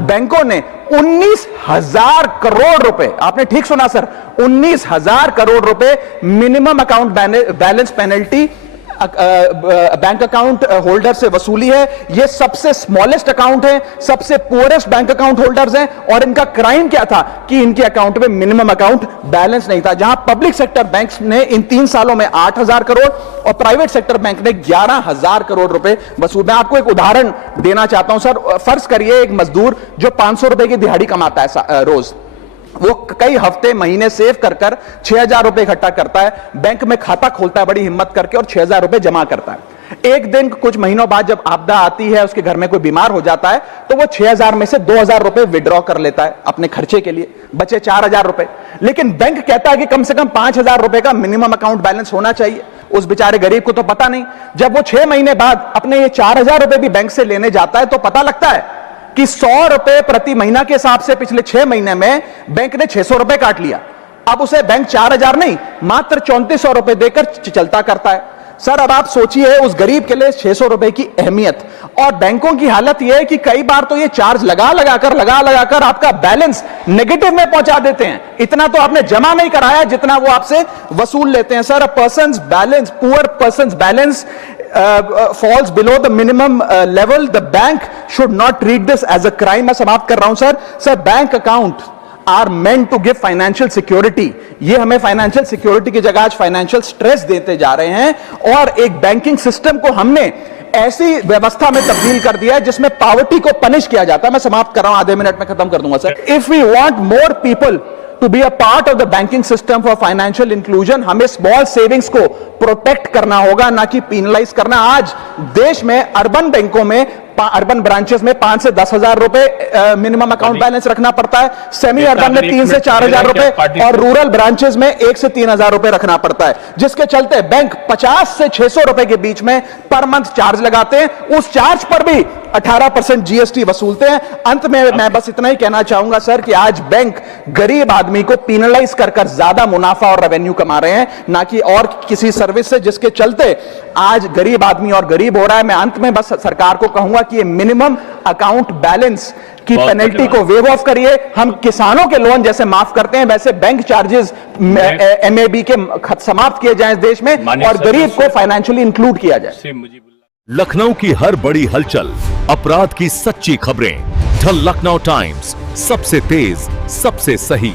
बैंकों ने 19,000 करोड़ रुपए, आपने ठीक सुना सर, 19,000 करोड़ रुपए minimum account balance penalty bank account holder से वसूली है। ये सबसे स्मॉलेस्ट अकाउंट है, सबसे पुअरेस्ट बैंक अकाउंट होल्डर्स हैं, और इनका क्राइम क्या था कि इनके अकाउंट में मिनिमम अकाउंट बैलेंस नहीं था। जहां पब्लिक सेक्टर बैंक्स ने इन 3 सालों में 8,000 करोड़ और प्राइवेट सेक्टर बैंक ने 11,000 करोड़ रुपए वसूल। मैं आपको एक उदाहरण देना चाहता हूं सर। फर्ज करिए एक मजदूर जो 500 रुपए की दिहाड़ी कमाता है रोज, वो कई हफ्ते महीने सेव कर 6,000 रुपए इकट्ठा करता है, बैंक में खाता खोलता है बड़ी हिम्मत करके और 6,000 रुपए जमा करता है। एक दिन कुछ महीनों बाद जब आपदा आती है, उसके घर में कोई बीमार हो जाता है, तो वो 6,000 में से 2,000 रुपए विड्रॉ कर लेता है अपने खर्चे के लिए, बचे 4,000 रुपए। लेकिन बैंक कहता है कि कम से कम 5,000 रुपए का मिनिमम अकाउंट बैलेंस होना चाहिए। उस बेचारे गरीब को तो पता नहीं। जब वो 6 महीने बाद अपने ये 4,000 रुपए भी बैंक से लेने जाता है तो पता लगता है कि 100 रुपए प्रति महीना के हिसाब से पिछले 6 महीने में बैंक ने 600 रुपए काट लिया। अब उसे बैंक 4,000 नहीं, मात्र 3,400 रुपए देकर चलता करता है। सर अब आप सोचिए उस गरीब के लिए 600 रुपए की अहमियत। और बैंकों की हालत यह है कि कई बार तो ये चार्ज लगा लगाकर आपका बैलेंस नेगेटिव में पहुंचा देते हैं। इतना तो आपने जमा नहीं कराया जितना वो आपसे वसूल लेते हैं। Sir, poor persons balance falls below the minimum level, the bank should not treat this as a crime। मैं समाप्त कर रहा हूं sir. Sir, bank account are meant to give financial security। ये हमें फाइनेंशियल सिक्योरिटी की जगह आज फाइनेंशियल स्ट्रेस देते जा रहे हैं, और एक बैंकिंग सिस्टम को हमने ऐसी व्यवस्था में तब्दील कर दिया है जिसमें पॉवर्टी को पनिश किया जाता है। मैं समाप्त कर रहा हूं, आधे मिनट में खत्म कर दूंगा sir. If we want more people to be a part of the banking system for financial inclusion, हमें स्मॉल सेविंग्स को प्रोटेक्ट करना होगा, ना कि पीनलाइज करना। आज देश में अर्बन बैंकों में, अर्बन ब्रांचेस में 5 से 10,000 रुपए मिनिमम अकाउंट बैलेंस रखना पड़ता है, सेमी अर्बन में 3 से 4,000 रुपए, और रूरल ब्रांचेस में 1 से 3,000 रुपए रखना पड़ता है, जिसके चलते बैंक 50 से 600 रुपए के बीच में पर मंथ चार्ज लगाते हैं। उस चार्ज पर भी 18% जीएसटी वसूलते हैं। अंत में मैं बस इतना ही कहना चाहूंगा सर कि आज बैंक गरीब आदमी को पीनलाइज कर ज्यादा मुनाफा और रेवेन्यू कमा रहे हैं, ना कि और किसी सर्विस से, जिसके चलते आज गरीब आदमी और गरीब हो रहा है। मैं अंत में बस सरकार को कहूंगा कि ये मिनिमम अकाउंट बैलेंस की पेनल्टी को वेव ऑफ करिए। हम किसानों के लोन जैसे माफ करते हैं, वैसे बैंक चार्जेस एमएबी के समाप्त किए जाएं इस देश में, और गरीब को फाइनेंशियली इंक्लूड किया जाए। लखनऊ की हर बड़ी हलचल, अपराध की सच्ची खबरें, द लखनऊ टाइम्स, सबसे तेज, सबसे सही।